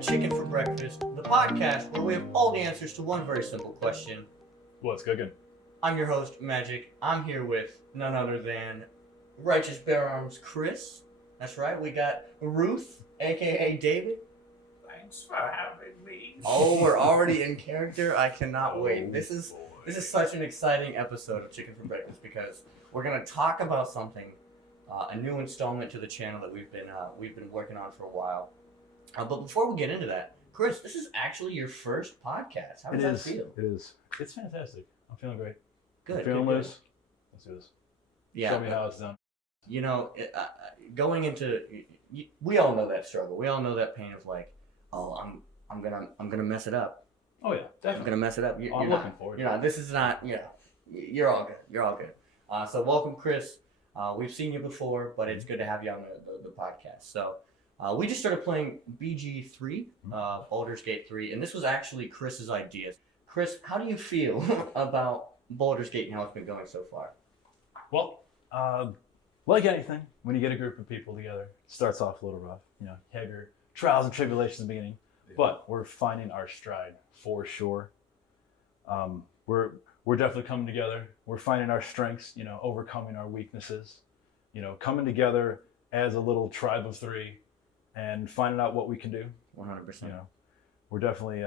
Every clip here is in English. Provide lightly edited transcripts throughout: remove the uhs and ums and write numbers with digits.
Chicken for Breakfast, the podcast where we have all the answers to one very simple question. What's cooking? I'm your host, Magic. I'm here with none other than Righteous Bare Arms Chris. That's right, we got Ruth, aka David. Thanks for having me. Oh, we're already in character. I cannot wait. This is such an exciting episode of Chicken for Breakfast because we're gonna talk about something, a new installment to the channel that we've been working on for a while. But before we get into that, Chris, this is actually your first podcast. How does that feel? It is. It's fantastic. I'm feeling great. Good. I'm feeling good. loose. Let's do this. Yeah. Show me how it's done. You know, going into, we all know that struggle. We all know that pain of like, oh, I'm gonna mess it up. Oh yeah, I'm definitely. gonna mess it up. I'm looking forward to it. This is not. You're all good. You're all good. So welcome, Chris. We've seen you before, but it's good to have you on the podcast. So we just started playing BG3, Baldur's Gate 3, and this was actually Chris's idea. Chris, how do you feel about Baldur's Gate and how it's been going so far? Well, like anything, when you get a group of people together, it starts off a little rough. You know, you have your trials and tribulations in the beginning, but we're finding our stride for sure. We're definitely coming together. We're finding our strengths, you know, overcoming our weaknesses, you know, coming together as a little tribe of three and finding out what we can do. 100%. You know, we're definitely,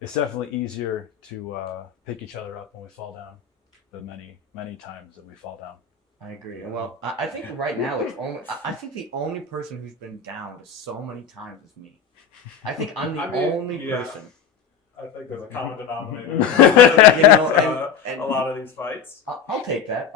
it's definitely easier to pick each other up when we fall down than many times that we fall down. I agree. Well, I think right now I think the only person who's been down so many times is me. I think I'm the only person. I think there's a common denominator. You know, and a lot of these fights. I'll take that.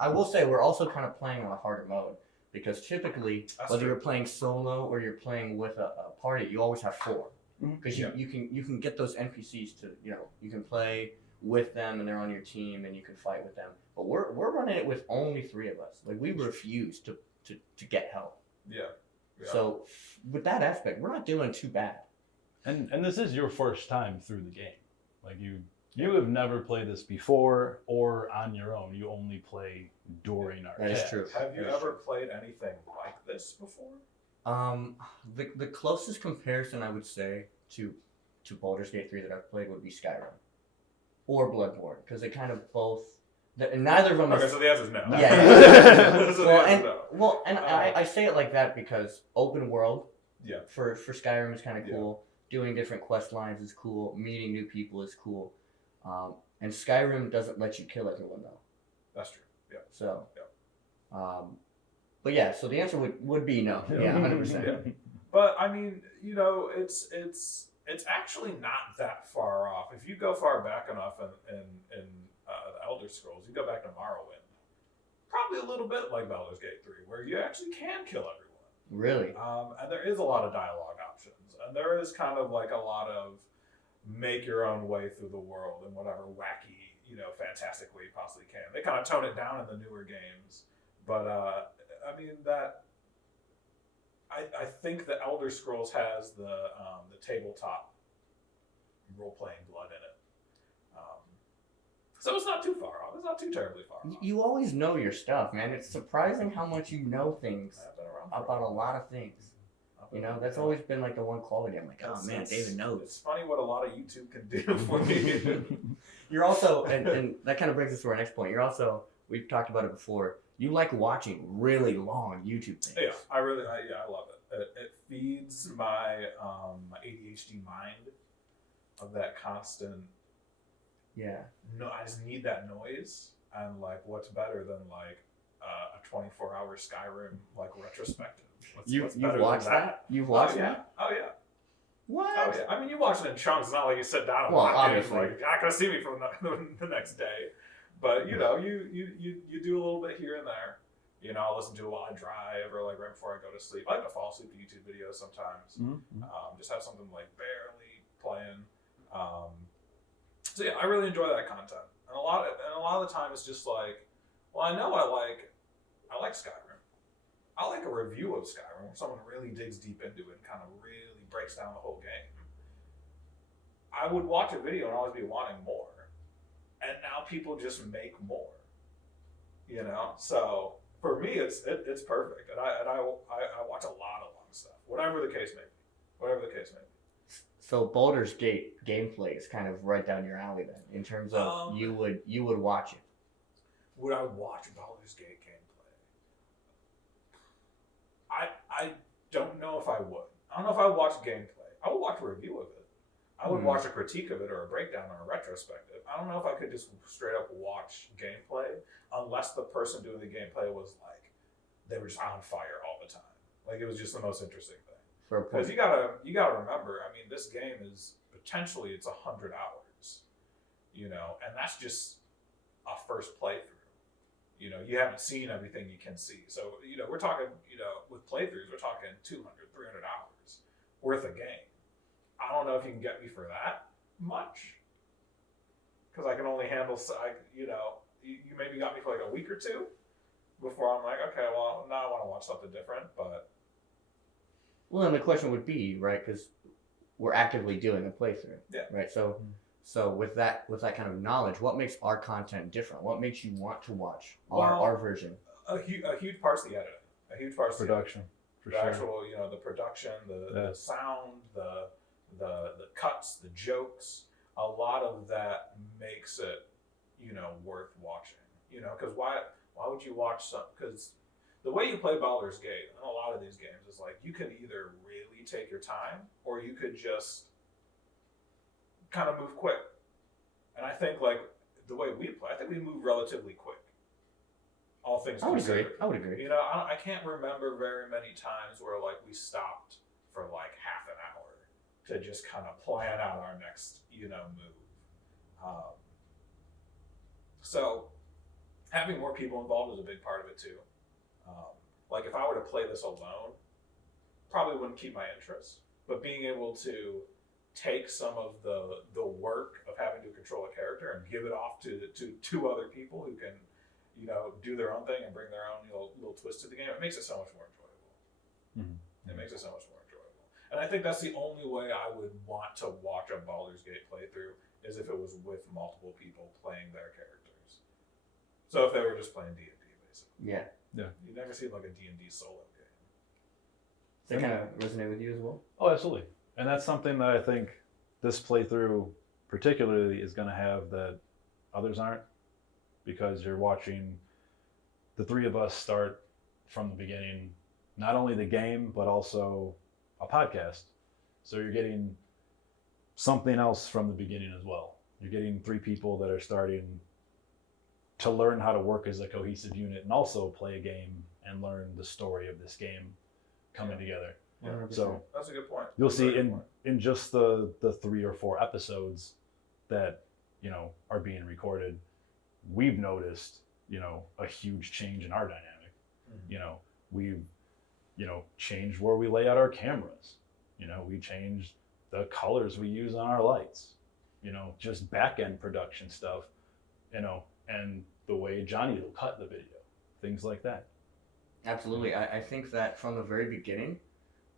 I will say we're also kind of playing on a harder mode because typically, whether you're playing solo or you're playing with a party, you always have four because you can get those NPCs to, you know, you can play with them and they're on your team and you can fight with them. But we're running it with only three of us. Like we refuse to get help. Yeah. So with that aspect, we're not doing too bad. And this is your first time through the game. Like you have never played this before or on your own. You only play during our That is true. Have you ever played anything like this before? The closest comparison I would say to Baldur's Gate 3 that I've played would be Skyrim or Bloodborne because they kind of both. And neither of them. Okay, so the answer is no. Yeah. So I say it like that because open world. Yeah. For Skyrim is kind of cool. Doing different quest lines is cool. Meeting new people is cool. And Skyrim doesn't let you kill everyone though. That's true. Yeah. So. But yeah, so the answer would be no. Yeah, 100%. Yeah. But I mean, you know, it's actually not that far off. If you go far back enough in the Elder Scrolls, you go back to Morrowind, probably a little bit like Baldur's Gate 3, where you actually can kill everyone. Really? And there is a lot of dialogue options, and there is kind of like a lot of make your own way through the world in whatever wacky, you know, fantastic way you possibly can. They kind of tone it down in the newer games, but I mean that. I think the Elder Scrolls has the tabletop role-playing blood in it. So it's not too far off. It's not too terribly far off. You always know your stuff, man. It's surprising how much you know things about a lot of things. You know, that's always been like the one quality. I'm like, oh man, David knows. It's funny what a lot of YouTube can do for you. You're also, and that kind of brings us to our next point. You're also, we've talked about it before. You like watching really long YouTube things. Yeah, I love it. It feeds my ADHD mind of that constant. Yeah. No, I just need that noise, and like, what's better than like a 24-hour Skyrim like retrospective? You've watched that? You've watched that? Oh yeah. What? Oh yeah. I mean, you watch it in chunks. It's not like you sit down and watch it. Like, you're not gonna see me from the next day. But you know, you do a little bit here and there. You know, I'll listen to it while I drive or like right before I go to sleep. I like to fall asleep to YouTube videos sometimes. Mm-hmm. Just have something like barely playing. So yeah, I really enjoy that content. And a lot of the time it's just like, well, I know I like Skyrim. I like a review of Skyrim where someone really digs deep into it and kind of really breaks down the whole game. I would watch a video and always be wanting more. And now people just make more. You know? So for me, it's perfect, and I watch a lot of long stuff, whatever the case may be. whatever the case may be. So Baldur's Gate gameplay is kind of right down your alley then, in terms of you would watch it. Would I watch Baldur's Gate gameplay? I don't know if I would. I don't know if I would watch gameplay. I would watch a review of it. I would watch a critique of it or a breakdown or a retrospective. I don't know if I could just straight up watch gameplay unless the person doing the gameplay was like, they were just on fire all the time. Like, it was just the most interesting thing. Because you gotta remember, I mean, this game is potentially it's 100 hours, you know, and that's just a first playthrough. You know, you haven't seen everything you can see. So, you know, we're talking, you know, with playthroughs, we're talking 200, 300 hours worth of game. I don't know if you can get me for that much. Because I can only handle, you know, you maybe got me for like a week or two before I'm like, okay, well, now I want to watch something different, but. Well, then the question would be, right, because we're actively doing a playthrough. Yeah. Right, so with that kind of knowledge, what makes our content different? What makes you want to watch our version? A huge part's the editing. A huge part's Production. the actual, you know, the production, the sound, the cuts, the jokes. A lot of that makes it, you know, worth watching. You know, because why would you watch some? Because the way you play Baldur's Gate in a lot of these games is like you can either really take your time or you could just kind of move quick. And I think like the way we play, I think we move relatively quick. All things considered. I would agree. You know, I can't remember very many times where like we stopped for like half an hour to just kind of plan out our next, you know, move. So having more people involved is a big part of it too. Like if I were to play this alone, probably wouldn't keep my interest. But being able to take some of the work of having to control a character and give it off to two other people who can, you know, do their own thing and bring their own little twist to the game, it makes it so much more enjoyable. It makes it so much more enjoyable. And I think that's the only way I would want to watch a Baldur's Gate playthrough is if it was with multiple people playing their characters. So if they were just playing D&D, basically. Yeah. You never see like a D&D solo game. Does that kind of resonate with you as well? Oh, absolutely. And that's something that I think this playthrough particularly is going to have that others aren't, because you're watching the three of us start from the beginning, not only the game, but also a podcast. So you're getting something else from the beginning as well. You're getting three people that are starting to learn how to work as a cohesive unit and also play a game and learn the story of this game coming together. Yeah. So that's a good point. You'll see in just the 3 or 4 episodes that, you know, are being recorded, we've noticed, you know, a huge change in our dynamic. You know, we've, you know, changed where we lay out our cameras. You know, we changed the colors we use on our lights. You know, just back end production stuff, you know, and the way Johnny will cut the video, things like that. Absolutely. I think that from the very beginning,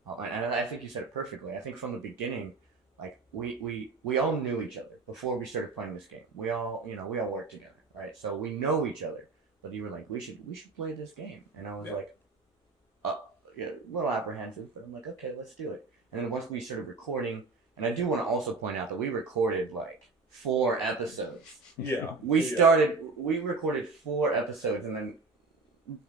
and I think you said it perfectly. I think from the beginning, like we all knew each other before we started playing this game. We all worked together, right? So we know each other. But you were like, we should play this game, and I was like, a little apprehensive, but I'm like, okay, let's do it. And then once we started recording, and I do want to also point out that we recorded like 4 episodes. Yeah. We recorded 4 episodes, and then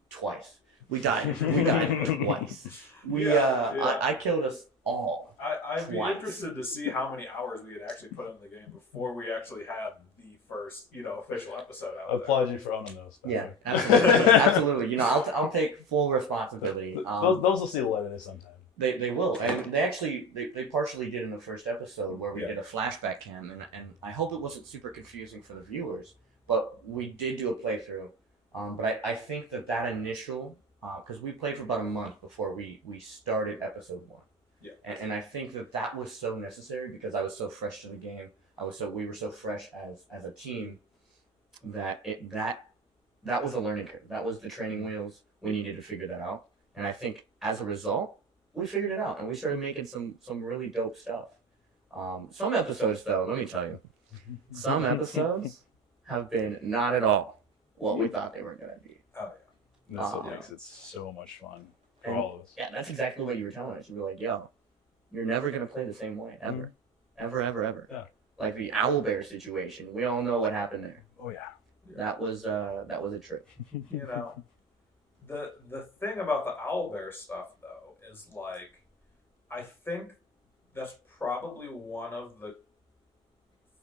twice. We died twice. I killed us all. I'd be interested to see how many hours we had actually put in the game before we actually had the first, you know, official episode out. I applaud you for owning those. Yeah, absolutely. Absolutely. You know, I'll take full responsibility. Those will see the light of this sometime. They will, and they partially did in the first episode where we did a flashback cam, and I hope it wasn't super confusing for the viewers, but we did do a playthrough. But I think that initial, because we played for about a month before we started episode 1. Yeah. And I think that was so necessary because I was so fresh to the game. We were so fresh as a team that that was a learning curve. That was the training wheels. We needed to figure that out. And I think as a result, we figured it out and we started making some really dope stuff. Some episodes though, let me tell you, some episodes have been not at all what we thought they were gonna be. Oh That's what makes it so much fun for all of us. Yeah, that's exactly what you were telling us. You were like, yo, you're never gonna play the same way ever, ever. Yeah. Like the owlbear situation, we all know what happened there. Oh yeah. That was a trip. You know, the thing about the owlbear stuff though is like, I think that's probably one of the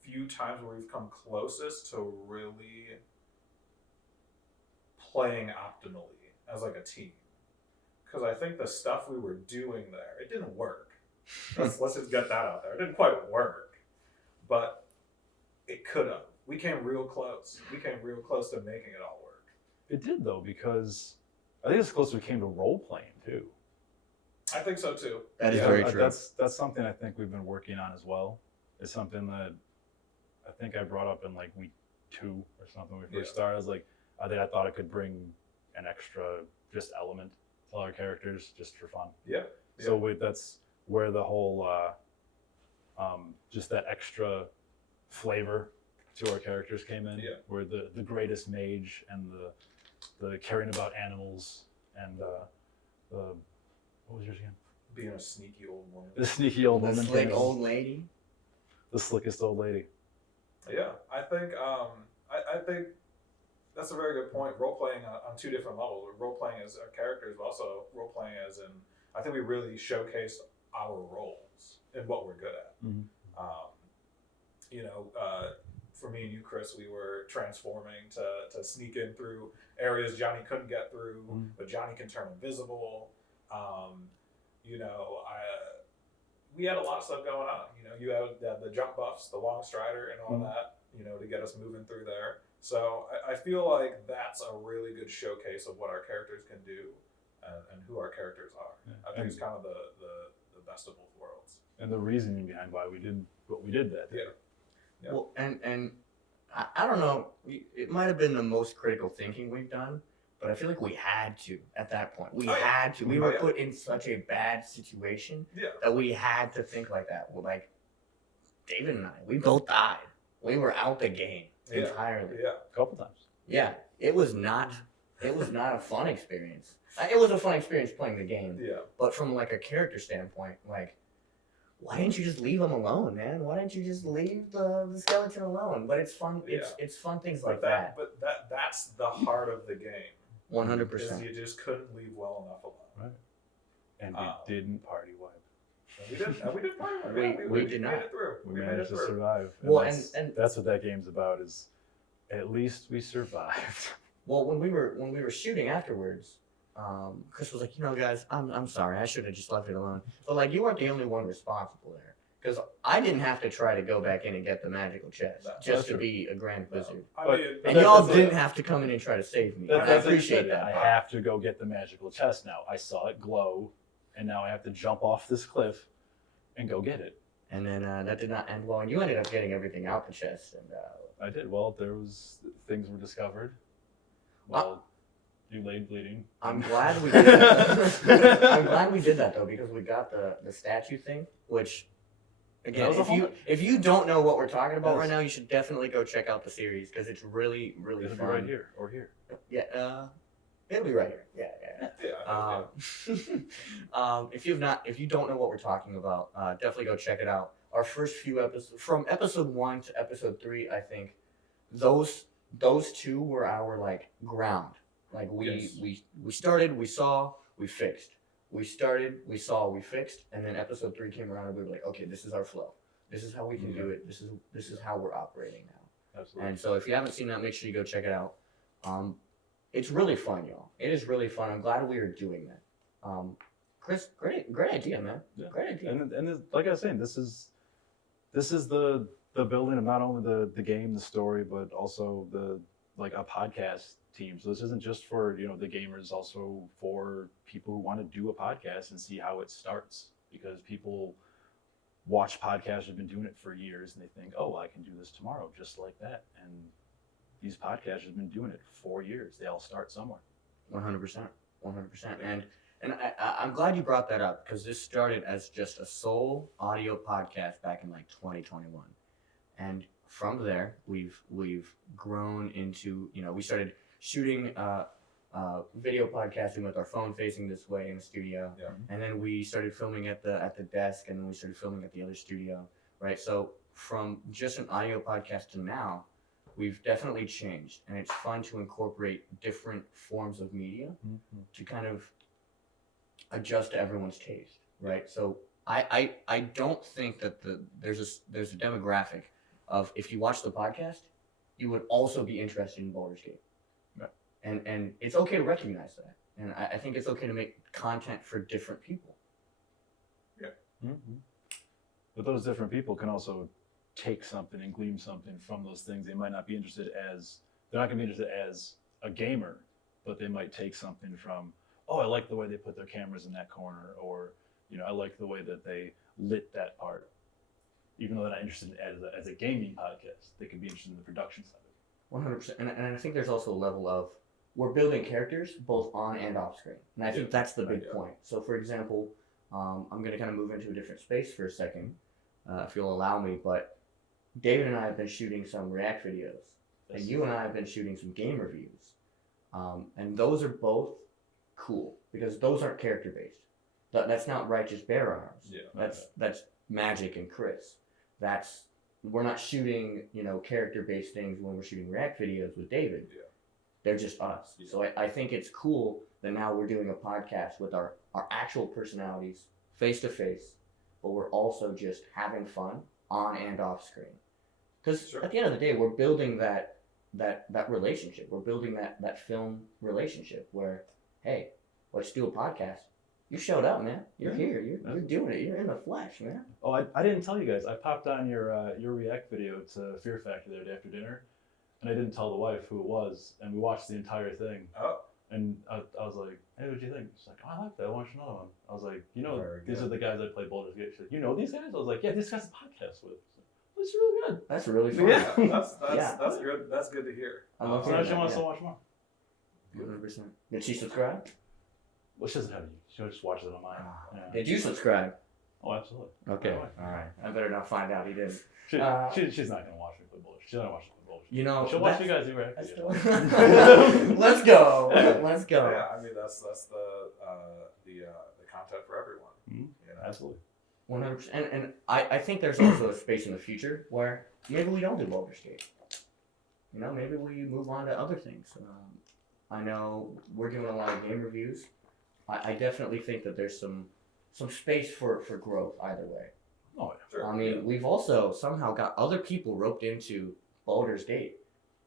few times where we've come closest to really playing optimally as like a team. Because I think the stuff we were doing there, it didn't work. Let's just get that out there. It didn't quite work, but it could have. We came real close. We came real close to making it all work. It did though, because I think it's close we came to role playing too. I think so too. That is very true. That's something I think we've been working on as well. It's something that I think I brought up in like week 2 or something when we first started. I was like, I thought it could bring an extra just element to our characters just for fun. Yeah. So that's where the whole just that extra flavor to our characters came in. Yeah. Where the greatest mage and the caring about animals and the what was yours again? Being a sneaky old woman. The sneaky old The woman. slick thing. old lady. The slickest old lady. Yeah, I think I think that's a very good point. Role playing on 2 different levels. Role playing as our characters, but also role playing as in. I think we really showcased our roles and what we're good at. Mm-hmm. You know, for me and you, Chris, we were transforming to sneak in through areas Johnny couldn't get through, but Johnny can turn invisible. You know, we had a lot of stuff going on. You know, you had the jump buffs, the long strider, and all that. You know, to get us moving through there. So I feel like that's a really good showcase of what our characters can do and who our characters are. Yeah. I think it's kind of the best of both worlds. And the reasoning behind why we did what we did that day. Yeah. Well, and I don't know. It might have been the most critical thinking we've done, but I feel like we had to at that point. We had to. We were put in such a bad situation that we had to think like that. Well, like David and I, we both died. We were out the game entirely. Yeah. A couple times. Yeah, it was not a fun experience. It was a fun experience playing the game. Yeah. But from like a character standpoint, like, why didn't you just leave him alone, man? Why didn't you just leave the skeleton alone? But it's fun. It's fun things like that. But that's the heart of the game. 100%. Is you just couldn't leave well enough alone. Right. And we didn't party wipe. We didn't party wipe. We did not. Made it through. We managed to survive. Well, and that's what that game's about. Is at least we survived. Well, when we were shooting afterwards, Chris was like, you know, guys, I'm sorry, I should have just left it alone. But like, you weren't the only one responsible there, because I didn't have to try to go back in and get the magical chest just to be a grand wizard, and y'all didn't have to come in and try to save me. And I appreciate that. I have to go get the magical chest now. I saw it glow, and now I have to jump off this cliff and go get it. And then that did not end well, and you ended up getting everything out the chest. And I did. Well, there was things were discovered. Well, you laid bleeding. I'm glad we did that. I'm glad we did that though, because we got the statue thing, which again, if you don't know what we're talking about right now, you should definitely go check out the series because it's really fun. It'll be right here or here. Yeah, it'll be right here. Yeah. If you don't know what we're talking about, definitely go check it out. Our first few episodes, from episode 1 to episode 3, I think those 2 were our like ground. Like we started, we saw, we fixed. We started, we saw, we fixed, and then episode 3 came around and we were like, okay, this is our flow. This is how we can do it. This is how we're operating now. Absolutely. And so if you haven't seen that, make sure you go check it out. It's really fun, y'all. It is really fun. I'm glad we are doing that. Chris, great idea, man. Yeah. Great idea. And like I was saying, this is the building of not only the game, the story, but also like a podcast team. So this isn't just for the gamers, also for people who want to do a podcast and see how it starts. Because people watch podcasts, have been doing it for years, and they think, oh, I can do this tomorrow, just like that. And these podcasts have been doing it for 4 years. They all start somewhere. 100%. And I'm glad you brought that up, because this started as just a sole audio podcast back in like 2021, and from there we've grown into we started shooting video podcasting with our phone facing this way in the studio. Yeah. And then we started filming at the desk, and then we started filming at the other studio, right? So from just an audio podcast to now, we've definitely changed, and it's fun to incorporate different forms of media to kind of adjust to everyone's taste, right? So I don't think that there's a demographic of, if you watch the podcast, you would also be interested in Baldur's Gate. Right. And it's okay to recognize that. And I think it's okay to make content for different people. Yeah. Mm-hmm. But those different people can also take something and glean something from those things. They might not be interested as, they're not going to be interested as a gamer, but they might take something from, oh, I like the way they put their cameras in that corner, or, you know, I like the way that they lit that part. Even though they're not interested as a gaming podcast, they could be interested in the production side of it. 100%. And I think there's also a level of, we're building characters both on and off screen. And I think that's the big point. So for example, I'm going to kind of move into a different space for a second, if you'll allow me, but David and I have been shooting some React videos, and you and I have been shooting some game reviews. And those are both cool, because those aren't character based. That's not Righteous Bear Arms. Yeah. That's Magic and Chris. We're not shooting, you know, character based things when we're shooting React videos with David. Yeah. They're just us. Yeah. So I think it's cool that now we're doing a podcast with our actual personalities face to face, but we're also just having fun on and off screen. Because at the end of the day, we're building that relationship. We're building that film relationship where, hey, let's do a podcast. You showed up, man. You're here. You're doing it. You're in the flesh, man. Oh, I didn't tell you guys. I popped on your React video to Fear Factor the other day after dinner, and I didn't tell the wife who it was, and we watched the entire thing. Oh. And I was like, hey, what'd you think? She's like, oh, I like that. I watch another one. I was like, you know, Very these good. are the guys that play Baldur's Gate. She's like, you know these guys? I was like, yeah, this guy's a podcast with. That's really good. That's really fun. Yeah, Yeah. that's good. That's good to hear. I love So hearing now she that, wants yeah. to watch more. 100%. Did she subscribe? Well, she doesn't have you. She just watches it on mine. Yeah. Did you subscribe? Oh, absolutely. Okay. Right away. All right. I better not find out he didn't. She's not going to watch me play Baldur's. She's not going to watch me play Baldur's. You know, She'll watch you guys do React that's videos. Let's go. Let's go. Yeah, I mean that's the content for everyone. Mm-hmm. You know? Absolutely. 100%. And I think there's also a space in the future where maybe we don't do Baldur's Gate. You know, maybe we move on to other things. I know we're doing a lot of game reviews. I definitely think that there's some space for growth either way. Oh, yeah. Sure. I mean, we've also somehow got other people roped into Baldur's Gate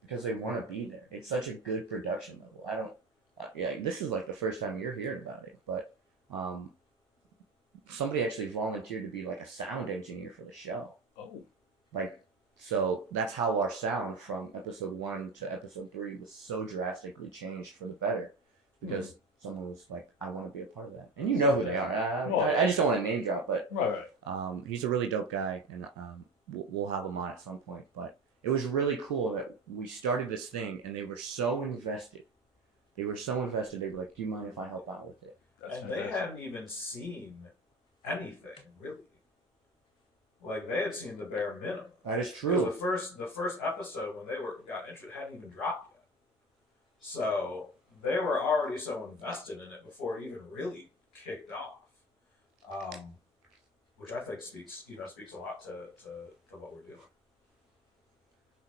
because they want to be there. It's such a good production level. This is like the first time you're hearing about it, but somebody actually volunteered to be like a sound engineer for the show. Oh. So that's how our sound from episode 1 to episode 3 was so drastically changed for the better, because someone was like, I want to be a part of that. And you know who they are. I just don't want to name drop, but Right. he's a really dope guy, and we'll have him on at some point. But it was really cool that we started this thing, and they were so invested. They were like, do you mind if I help out with it? That's And fantastic. they hadn't even seen anything really. Like they had seen the bare minimum. That is Because true. the first episode when they got interested hadn't even dropped yet. So they were already so invested in it before it even really kicked off. Which I think speaks a lot to what we're doing.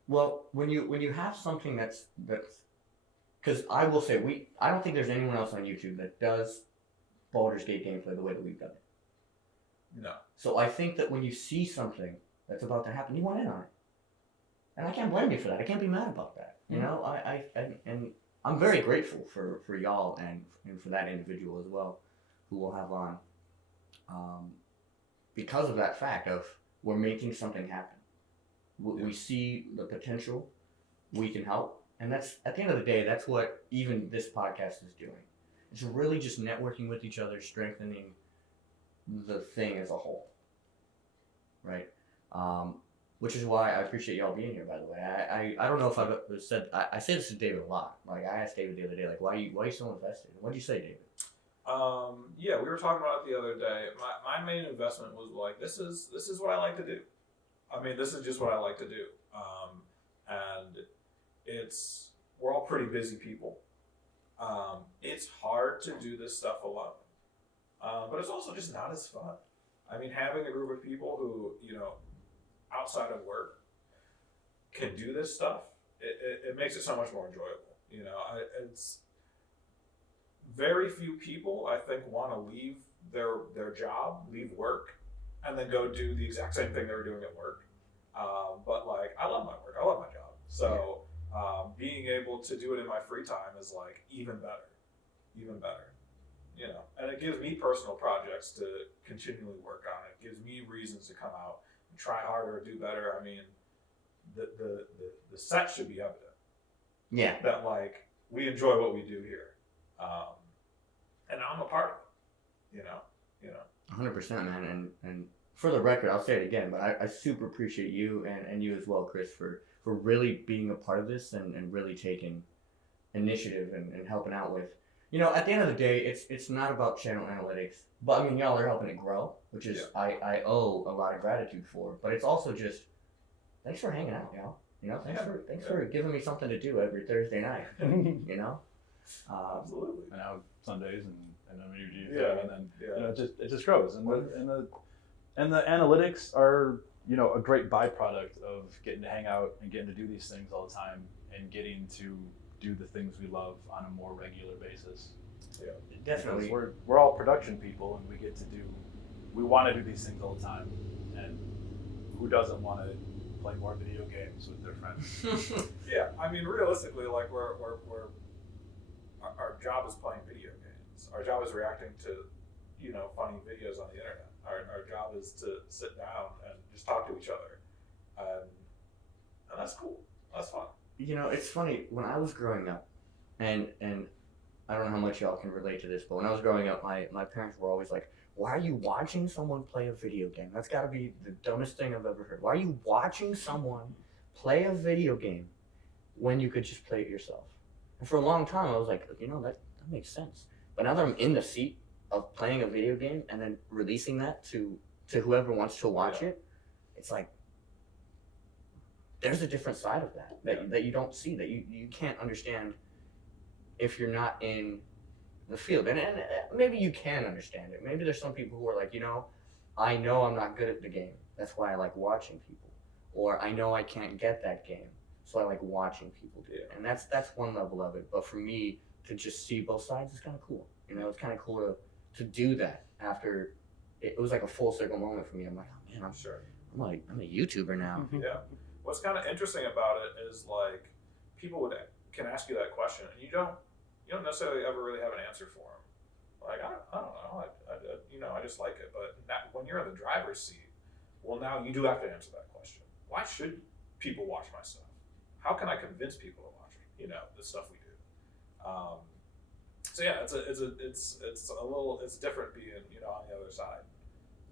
Well, when you have something that's because I will say I don't think there's anyone else on YouTube that does Baldur's Gate gameplay the way that we've done it. No. So I think that when you see something that's about to happen, you want in on it, and I can't blame you for that. I can't be mad about that. You know, and I'm very grateful for y'all and for that individual as well, who we'll have on, because of that fact of we're making something happen. We see the potential, we can help, and that's at the end of the day, that's what even this podcast is doing. It's really just networking with each other, strengthening the thing as a whole, right? Which is why I appreciate y'all being here, by the way. I don't know if I've ever said, I say this to David a lot. Like, I asked David the other day, like, why are you so invested? What'd you say, David? Yeah, we were talking about it the other day. My main investment was like, this is what I like to do. I mean, this is just what I like to do. And we're all pretty busy people. It's hard to do this stuff alone, but it's also just not as fun. I mean, having a group of people who, outside of work can do this stuff, it makes it so much more enjoyable. It's very few people, I think, want to leave their job, leave work, and then go do the exact same thing they were doing at work. But like, I love my work. I love my job. So being able to do it in my free time is like even better. And it gives me personal projects to continually work on. It gives me reasons to come out and try harder, do better. I mean, the set should be evident. Yeah. That like we enjoy what we do here, and I'm a part of it. 100%, man. And for the record, I'll say it again, but I super appreciate you and you as well, Chris, for really being a part of this and really taking initiative and helping out with. At the end of the day, it's not about channel analytics, but I mean, y'all are helping it grow, which is I owe a lot of gratitude for. But it's also just thanks for hanging out, y'all. Thanks for giving me something to do every Thursday night. Absolutely. And now Sundays and then New Year's Eve, Yeah. and then Yeah. it just grows. And the analytics are a great byproduct of getting to hang out and getting to do these things all the time and getting to do the things we love on a more regular basis. Yeah. Definitely. Because we're all production people, and we want to do these things all the time. And who doesn't want to play more video games with their friends? Yeah, I mean, realistically, like our job is playing video games. Our job is reacting to, funny videos on the internet. Our job is to sit down and just talk to each other, and that's cool. That's fun. It's funny, when I was growing up, and I don't know how much y'all can relate to this, but when I was growing up, my parents were always like, why are you watching someone play a video game? That's got to be the dumbest thing I've ever heard. Why are you watching someone play a video game when you could just play it yourself? And for a long time, I was like, that makes sense. But now that I'm in the seat of playing a video game and then releasing that to whoever wants to watch it, it's like, there's a different side of that you don't see, that you can't understand if you're not in the field. And maybe you can understand it. Maybe there's some people who are like, I know I'm not good at the game. That's why I like watching people. Or I know I can't get that game, so I like watching people do it. And that's one level of it. But for me, to just see both sides is kind of cool. It's kind of cool to do that after it was like a full circle moment for me. I'm like, oh man, I'm a YouTuber now. Yeah. What's kind of interesting about it is like people can ask you that question, and you don't necessarily ever really have an answer for them. Like I don't know, I just like it. But when you're in the driver's seat, well, now you do have to answer that question. Why should people watch my stuff? How can I convince people to watch the stuff we do? So yeah, it's different being on the other side,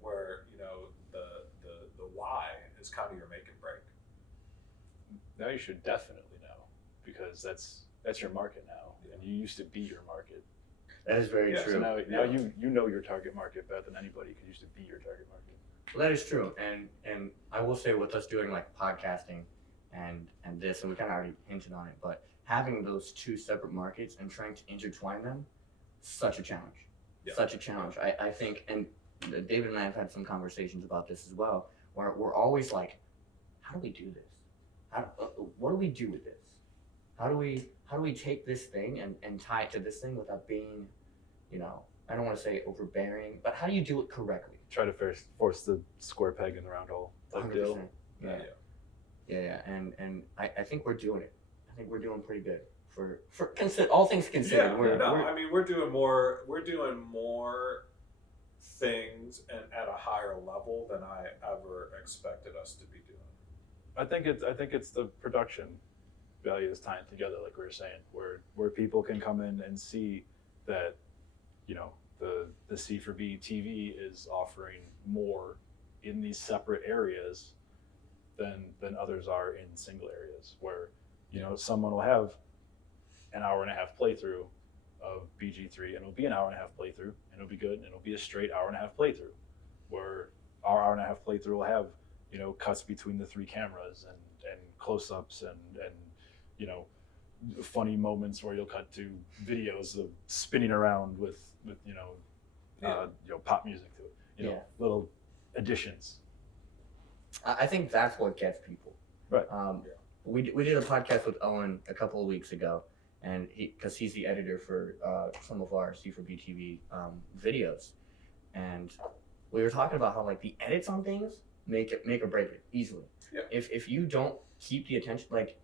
where the why is kind of your make and break. Now you should definitely know, because that's your market now, and you used to be your market. That is very true. So now you know your target market better than anybody, because you used to be your target market. Well, that is true, and I will say, with us doing like podcasting and this, and we kind of already hinted on it, but having those two separate markets and trying to intertwine them, such a challenge. Yeah. Such a challenge. I think, and David and I have had some conversations about this as well, where we're always like, how do we do this? What do we do with this? How do we take this thing and tie it to this thing without being, I don't want to say overbearing, but how do you do it correctly? Try to force the square peg in the round hole. 100%. Yeah. And I think we're doing it. I think we're doing pretty good for all things considered. I mean, we're doing more things and at a higher level than I ever expected us to be doing. I think it's the production value is tying together, like we were saying, where people can come in and see that, the C4B TV is offering more in these separate areas than others are in single areas, where someone will have an hour and a half playthrough of BG3, and it'll be an hour and a half playthrough, and it'll be good, and it'll be a straight hour and a half playthrough, where our hour and a half playthrough will have cuts between the three cameras and close-ups and funny moments where you'll cut to videos of spinning around with pop music to it, little additions. I think that's what gets people. Right. We did a podcast with Owen a couple of weeks ago, and because he's the editor for some of our C4B TV videos, and we were talking about how like the edits on things make or break it easily. Yeah. If you don't keep the attention, like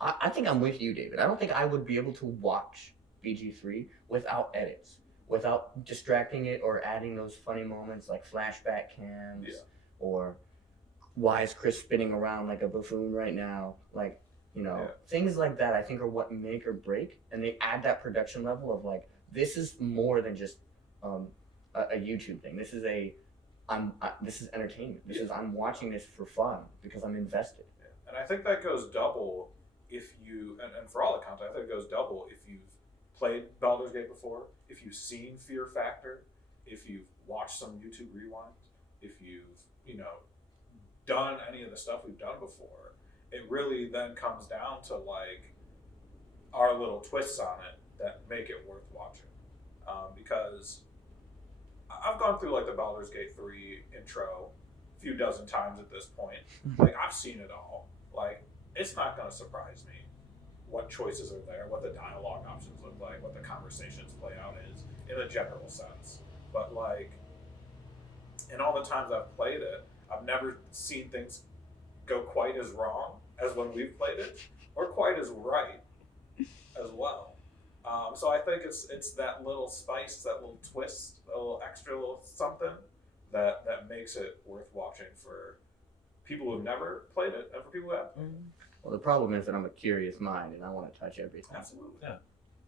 I think I'm with you, David. I don't think I would be able to watch BG3 without edits, without distracting it or adding those funny moments like flashback cams or why is Chris spinning around like a buffoon right now? Like, things like that I think are what make or break, and they add that production level of like, this is more than just a YouTube thing. This is this is entertainment. This is I'm watching this for fun because I'm invested. Yeah. And I think that goes double if you and for all the content, I think it goes double if you've played Baldur's Gate before, if you've seen Fear Factor, if you've watched some YouTube rewinds, if you've done any of the stuff we've done before. It really then comes down to like our little twists on it that make it worth watching. Because I've gone through like the Baldur's Gate 3 intro a few dozen times at this point. Like I've seen it all. Like it's not going to surprise me what choices are there, what the dialogue options look like, what the conversations play out is in a general sense. But like in all the times I've played it, I've never seen things go quite as wrong as when we've played it, or quite as right as well. So I think it's that little spice, that little twist, that little extra little something that makes it worth watching for people who've never played it and for people who have. Well, the problem is that I'm a curious mind and I want to touch everything. Absolutely. Yeah.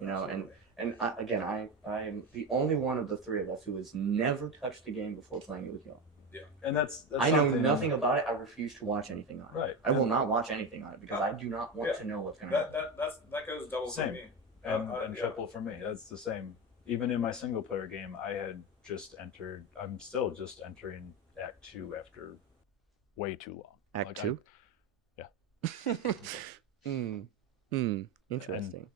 Absolutely. And I'm the only one of the three of us who has never touched the game before playing it with y'all. Yeah. And that's I know nothing about it. I refuse to watch anything on it. Right. I will not watch anything on it because I do not want to know what's going to happen. That goes double Same. for me. And triple for me. That's the same. Even in my single player game, I had just entered. I'm still just entering Act 2 after way too long. Act 2? Interesting.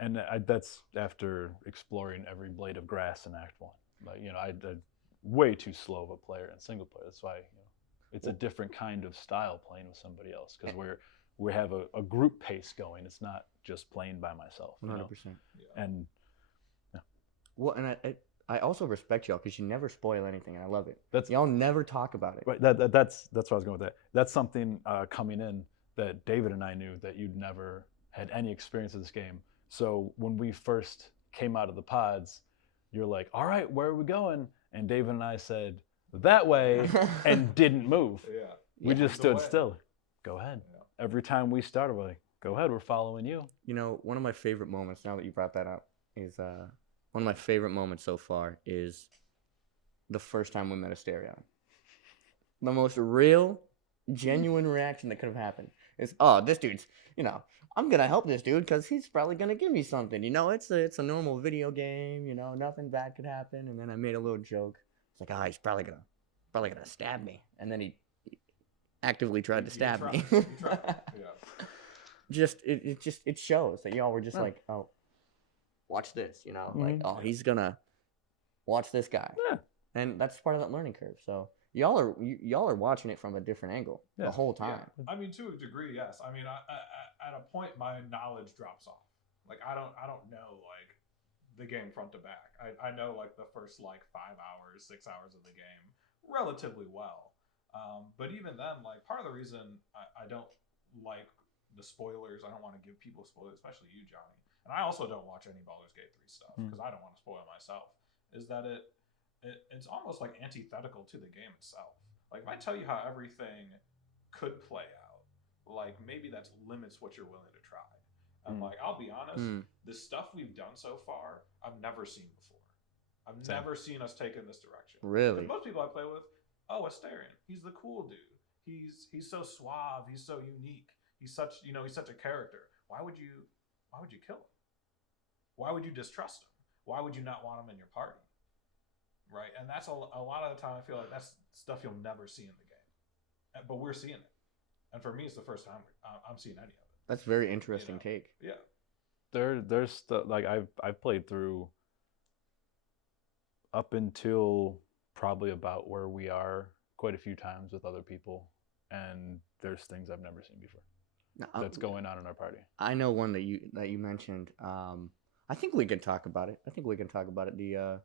And that's after exploring every blade of grass in Act 1. Like I'm way too slow of a player in single player. That's why it's a different kind of style playing with somebody else because we have a group pace going. It's not just playing by myself. 100%. And well, and I also respect y'all because you never spoil anything, and I love it. Y'all never talk about it. Right. That's where I was going with that. That's something coming in that David and I knew that you'd never had any experience of this game. So when we first came out of the pods, you're like, all right, where are we going? And David and I said, that way, and didn't move. Yeah. We just stood still. Go ahead. Yeah. Every time we started, we're like, go ahead, we're following you. One of my favorite moments, now that you brought that up, is one of my favorite moments so far is the first time we met Asterion. The most real, genuine reaction that could have happened is, oh, this dude's, I'm going to help this dude because he's probably going to give me something. It's a normal video game, nothing bad could happen. And then I made a little joke. It's like, he's probably going to stab me. And then he actively tried to stab me. He tried. Yeah. It shows that y'all were just like, oh, watch this, like, oh, he's going to watch this guy. Yeah. And that's part of that learning curve. So y'all are watching it from a different angle the whole time. Yeah. I mean, to a degree, yes. I mean, I, at a point, my knowledge drops off. Like, I don't know like the game front to back. I know like the first like 5 hours, 6 hours of the game relatively well. But even then, like part of the reason I don't like the spoilers, I don't want to give people spoilers, especially you, Johnny. And I also don't watch any Baldur's Gate 3 stuff because I don't want to spoil myself. Is that it's almost like antithetical to the game itself. Like if I tell you how everything could play out, like maybe that limits what you're willing to try. And like I'll be honest, the stuff we've done so far, I've never seen before. I've never seen us take in this direction. Really? Most people I play with, oh, Asterion, he's the cool dude. He's so suave. He's so unique. He's such a character. Why would you kill him? Why would you distrust him? Why would you not want him in your party? Right? And that's a lot of the time I feel like that's stuff you'll never see in the game. But we're seeing it. And for me, it's the first time I'm seeing any of it. That's a very interesting take. Yeah. There's like I've played through up until probably about where we are quite a few times with other people, and there's things I've never seen before that's going on in our party. I know one that you mentioned. I think we can talk about it. The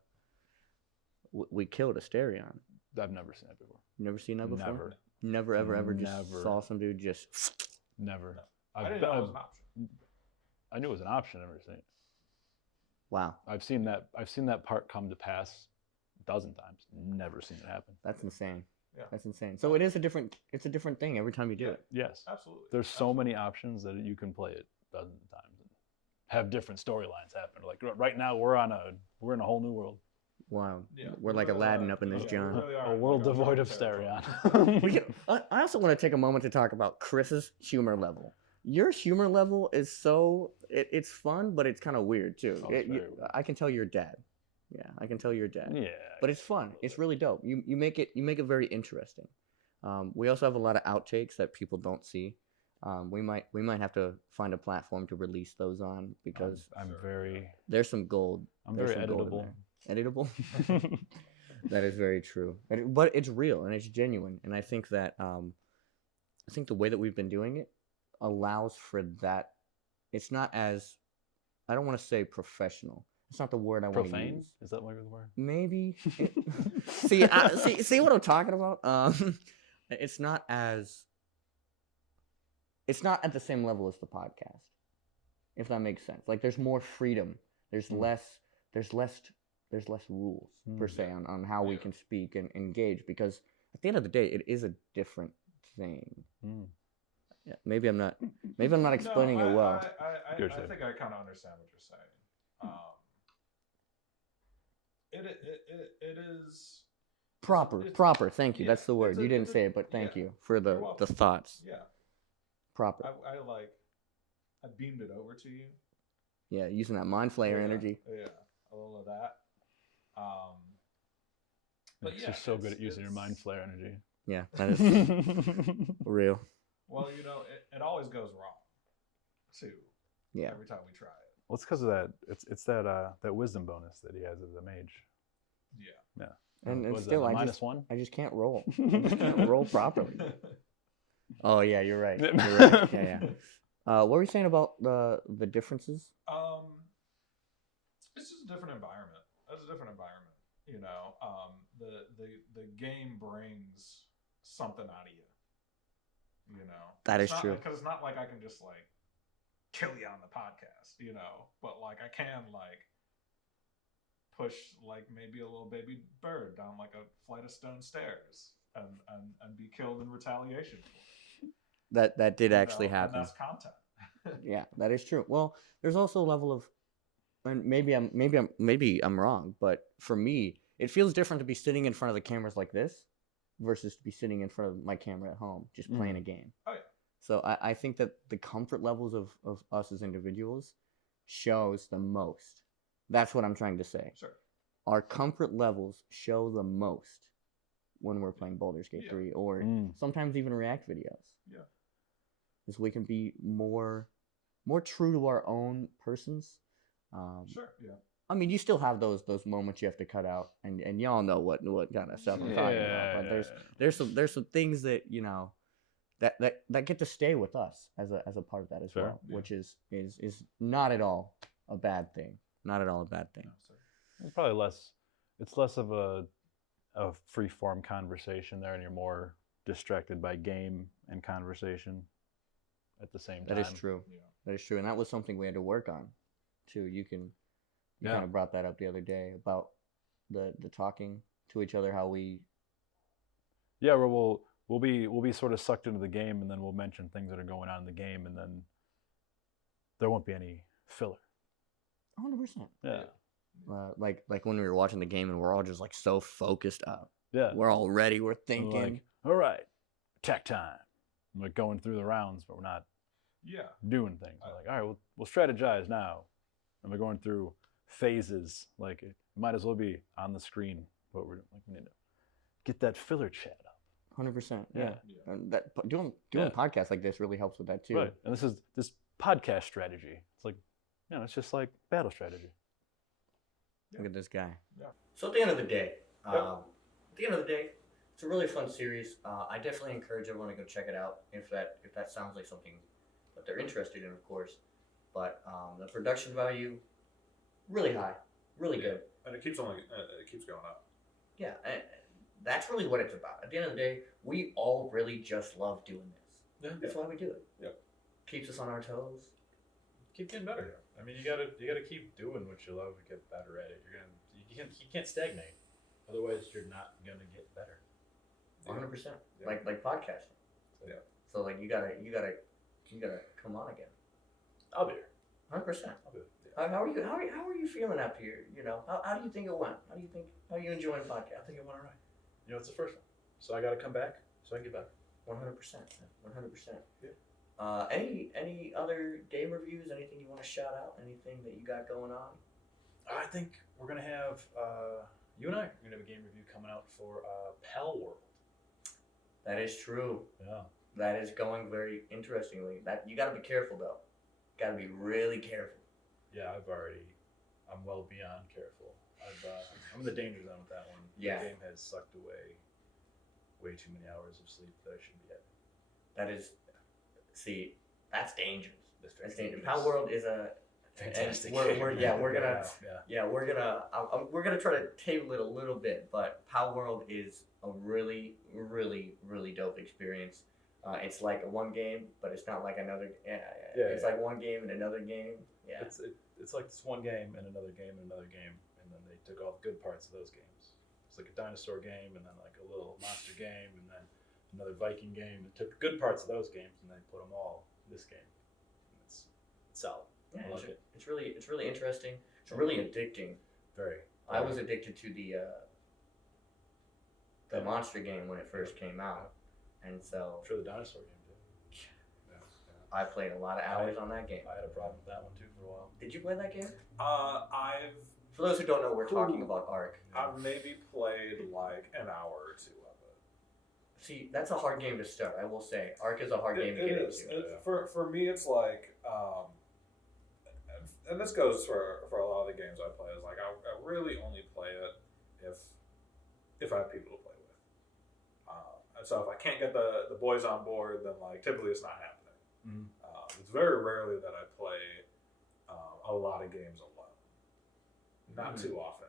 we killed Asterion. I've never seen it before. Never seen that before. Never. Ever just Never. saw some dude just. Never. No. I didn't know it was an option. I knew it was an option. I've never seen it. Wow, I've seen that part come to pass a dozen times. Never seen it happen. that's insane. Yeah. That's insane. So it's a different thing every time you do it. Yes. Absolutely. There's so many options that you can play it dozens of times and have different storylines happen. Like right now, we're in a whole new world. Wow, Yeah. we're like Aladdin up in this John. really are. A world We're devoid going of territory. Asterion. I also want to take a moment to talk about Chris's humor level. Your humor level is so it's fun, but it's kind of weird too. Oh, it's very weird. I can tell you're dad. Yeah, I can tell you're dad. Yeah. But it's fun. It's really dope. You make it very interesting. We also have a lot of outtakes that people don't see. We might have to find a platform to release those on because I'm very there's some gold. I'm There's very some gold in editable. there. Editable. That is very true. But it's real and it's genuine. And I think that the way that we've been doing it allows for that. It's not as I don't want to say professional. It's not the word I want to Profane? use. Is that the word? Maybe. See what I'm talking about. It's not at the same level as the podcast, if that makes sense. Like there's more freedom. There's less rules per se on how we can speak and engage because at the end of the day, it is a different thing. Yeah, maybe I'm not explaining it well. I think I kind of understand what you're saying. It is proper. Thank you. Yeah, That's the word. You didn't say it, but thank you for the thoughts. Yeah. Proper. I beamed it over to you. Yeah, using that mind flayer energy. Yeah, a little of that. But You're so good at using your mind flare energy. Yeah, that is real. Well, it always goes wrong, too. Yeah. Every time we try it. Well, it's because of that. It's that wisdom bonus that he has as a mage. Yeah. Yeah. And Was still, that, -1? I just can't roll. I just can't roll properly. Oh yeah, you're right. You're right. Yeah. What were you saying about the differences? It's just a different environment. It's a different environment. The game brings something out of you. That is true. Because it's not like I can just like kill you on the podcast, but like I can like push like maybe a little baby bird down like a flight of stone stairs and be killed in retaliation for it. That did actually happen. And that's content. Yeah, that is true. Well, there's also a level of, and maybe I'm wrong, but for me, it feels different to be sitting in front of the cameras like this versus to be sitting in front of my camera at home just playing a game. Oh yeah. So I think that the comfort levels of us as individuals shows the most. That's what I'm trying to say. Sure. Our comfort levels show the most when we're playing Baldur's Gate 3 or sometimes even React videos. Yeah. Because we can be more true to our own persons. Sure. Yeah. I mean, you still have those moments you have to cut out, and y'all know what kind of stuff I'm talking about. But there's some things that that get to stay with us as a part of that as well, which is not at all a bad thing. Not at all a bad thing. No, It's probably less. It's less of a free form conversation there, and you're more distracted by game and conversation at the same time. That is true. Yeah. That is true, and that was something we had to work on, too. You kind of brought that up the other day about the talking to each other, how we. Yeah, well, we'll be sort of sucked into the game, and then we'll mention things that are going on in the game, and then there won't be any filler. 100%. Yeah. Like when we were watching the game and we're all just like so focused up. Yeah. We're all ready. We're thinking. We're like, all right, attack time. We're going through the rounds, but we're not doing things. We're like, all right, we'll strategize now. And we're going through phases. Like it might as well be on the screen, but we're like, we need to get that filler chat up. 100%. Yeah. And that doing podcasts like this really helps with that too. Right. And this podcast strategy. It's like, it's just like battle strategy. Look at this guy. Yeah. So at the end of the day, Yep. it's a really fun series. I definitely encourage everyone to go check it out if that sounds like something that they're interested in, of course. But the production value, really high, really good. And it keeps going up. Yeah, and that's really what it's about. At the end of the day, we all really just love doing this. Yeah. That's why we do it. Yep. Keeps us on our toes. Keep getting better. I mean, you gotta keep doing what you love to get better at it. You can't stagnate. Otherwise, you're not gonna get better. 100%. Yeah. Like podcasting. Yeah. So like you gotta come on again. I'll be here. 100%. I'll be here. How are you feeling up here? You know, how do you think it went? How are you enjoying I podcasting? think it went alright. You know, it's the first one, so I gotta come back so I can get better. 100%. 100%. Yeah. Any other game reviews? Anything you want to shout out? Anything that you got going on? I think we're gonna have you and I are gonna have a game review coming out for Pal World. That is true. Yeah. That is going very interestingly. That you got to be careful though. Got to be really careful. Yeah, I'm well beyond careful. I'm in the danger zone with that one. Yeah. The game has sucked away way too many hours of sleep that I shouldn't be having. That is, see, that's dangerous. That's That's very dangerous. dangerous. Pal World is a Fantastic. and we're gonna try to table it a little bit, but Pal World is a really, really, really dope experience. It's like one game, but it's not like another. It's like one game and another game. Yeah. It's like this one game and another game and another game, and then they took all the good parts of those games. It's like a dinosaur game and then like a little monster game and then another Viking game. And took the good parts of those games and then put them all in this game. And it's solid. Yeah, I like it. It's really interesting. It's really addicting. Very. I was addicted to the monster game when it first came out, and so I'm sure the dinosaur game too. Yeah. I played a lot of hours on that game. I had a problem with that one too for a while. Did you play that game? I've For those who don't know, we're talking about Ark. maybe played like an hour or two of it. See, that's a hard game to start. I will say, Ark is a hard game to get is. into. For me, it's like, and this goes for a lot of the games I play. Is like I really only play it if I have people to play with. And so if I can't get the boys on board, then like typically it's not happening. Mm-hmm. It's very rarely that I play a lot of games alone. Not too often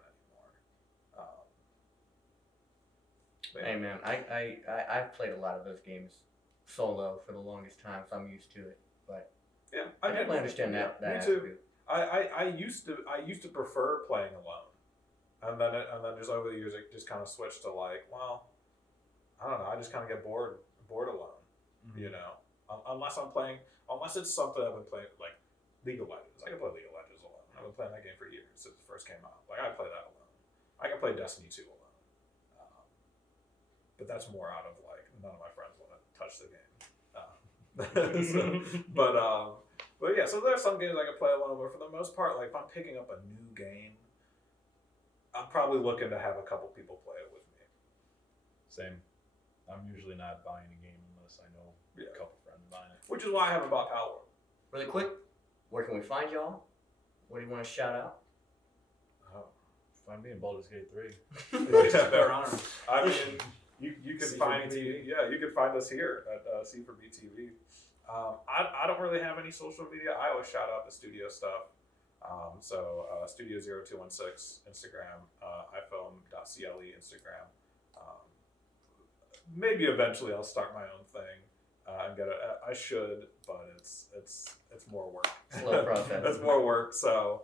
anymore. Hey man, I've played a lot of those games solo for the longest time, so I'm used to it. But yeah, I definitely understand that. Me that too. attribute. I used to prefer playing alone, and then just over the years it just kind of switched to like, well, I don't know, I just kind of get bored alone, you know, unless it's something I've been playing like League of Legends. I can play League of Legends alone. I've been playing that game for years since it first came out. Like I play that alone. I can play Destiny 2 alone, but that's more out of like none of my friends want to touch the game. But yeah, so there are some games I can play alone, but for the most part, like if I'm picking up a new game, I'm probably looking to have a couple people play it with me. Same. I'm usually not buying a game unless I know a couple friends buying it. Which is why I haven't bought Pal World. Really quick, where can we find y'all? What do you want to shout out? Oh. Find me in Baldur's Gate 3. Yeah. Bear honor. I mean, you can C find for me. BTV. Yeah, you can find us here at C for BTV. I don't really have any social media. I always shout out the studio stuff. Studio 0216 Instagram, iPhone.cle Instagram. Maybe eventually I'll start my own thing and get it. I should, but it's more work. Slow process. It's more work, so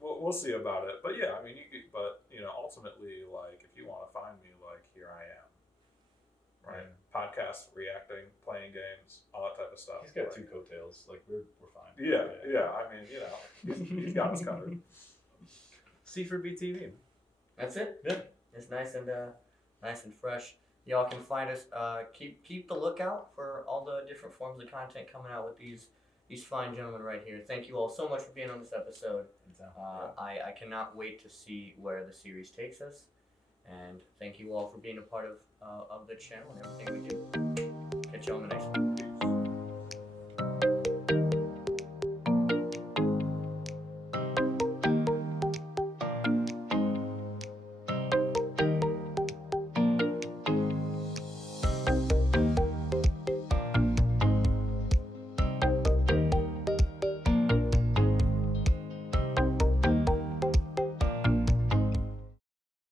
we'll see about it. But yeah, I mean, ultimately, like if you want to find me, like here I am. Right, podcasts, reacting, playing games, all that type of stuff. He's got like, two coattails. Like we're fine. Yeah. I mean, he's got us covered. C for BTV. That's it. Yeah. It's nice and fresh. Y'all can find us. Keep the lookout for all the different forms of content coming out with these fine gentlemen right here. Thank you all so much for being on this episode. I cannot wait to see where the series takes us. And thank you all for being a part of the channel and everything we do. Catch you on the next one.